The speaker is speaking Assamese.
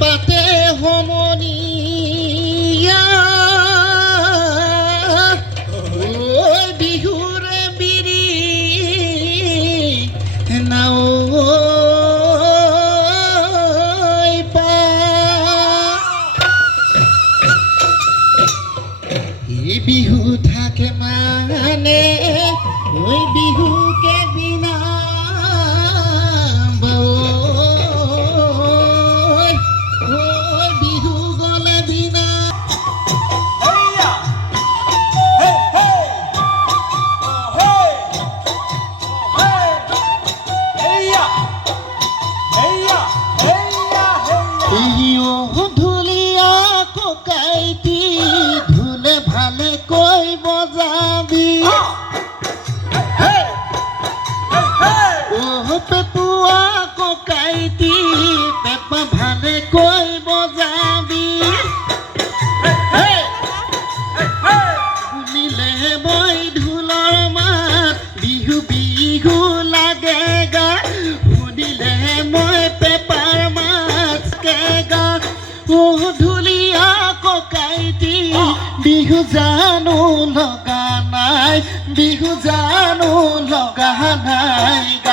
পাতে সমনীয়া বিহুৰে বিৰি নাও পা এই বিহু থাকে মানে ওই বিহুকে বিনা ধুলিয়া ককাইটি ধুলে ভালে কৈ বজাবি পেপুয়া ককাইটি পেপা ভালে কৈ বজাবি শুনিলে মই ঢোলৰ মাত বিহু বিহু লাগে গা শুনিলে মই পেপাৰ মাত গা ধুলিয়া ককাইটি বিহু জানো লগা নাই বিহু জানো লগা নাই।